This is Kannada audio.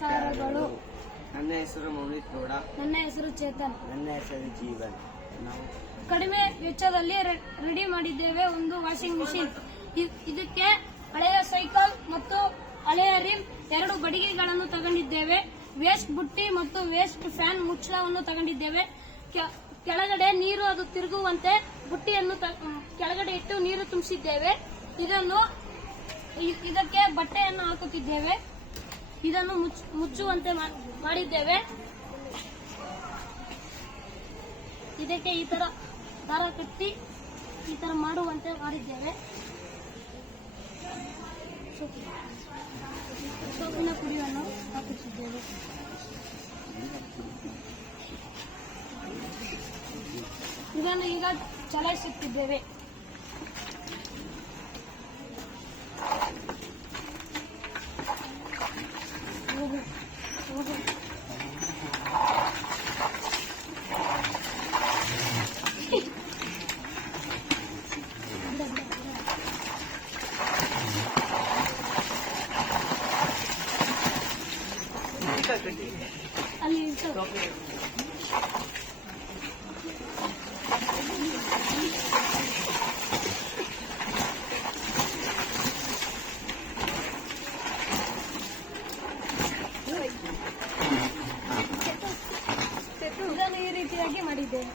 ನಮಸ್ಕಾರಗಳು. ನನ್ನ ಹೆಸರು ಮೌನಿತ್ ಗೌಡ. ನನ್ನ ಹೆಸರು ಚೇತನ್. ನನ್ನ ಹೆಸರು ಜೀವನ್. ನಾವು ಕಡಿಮೆ ವೆಚ್ಚದಲ್ಲಿ ರೆಡಿ ಮಾಡಿದ್ದೇವೆ ಒಂದು ವಾಷಿಂಗ್ ಮಿಷಿನ್. ಇದಕ್ಕೆ ಹಳೆಯ ಸೈಕಲ್ ಮತ್ತು ಹಳೆಯ ರಿಮ್, 2 ಬಡಿಗೆಗಳನ್ನು ತಗೊಂಡಿದ್ದೇವೆ. ವೇಸ್ಟ್ ಬುಟ್ಟಿ ಮತ್ತು ವೇಸ್ಟ್ ಫ್ಯಾನ್ ಮುಚ್ಚಳವನ್ನು ತಗೊಂಡಿದ್ದೇವೆ. ಕೆಳಗಡೆ ನೀರು ಅದು ತಿರುಗುವಂತೆ ಬುಟ್ಟಿಯನ್ನು ಕೆಳಗಡೆ ಇಟ್ಟು ನೀರು ತುಂಬಿಸಿದ್ದೇವೆ. ಇದಕ್ಕೆ ಬಟ್ಟೆಯನ್ನು ಹಾಕುತ್ತಿದ್ದೇವೆ. ಇದನ್ನು ಮುಚ್ಚುವಂತೆ ಮಾಡಿದ್ದೇವೆ. ಇದಕ್ಕೆ ಈ ತರ ದಾರ ಕಟ್ಟಿ ಈ ತರ ಮಾಡುವಂತೆ ಮಾಡಿದ್ದೇವೆ. ಸೋಪಿನ ಪುಡಿಯನ್ನು ಹಾಕುತ್ತಿದ್ದೇವೆ. ಇದನ್ನು ಈಗ ಚಲಾಯಿಸುತ್ತಿದ್ದೇವೆ. ಅಲ್ಲಿ ಇದನ್ನು ಈ ರೀತಿಯಾಗಿ ಮಾಡಿದ್ದೇವೆ.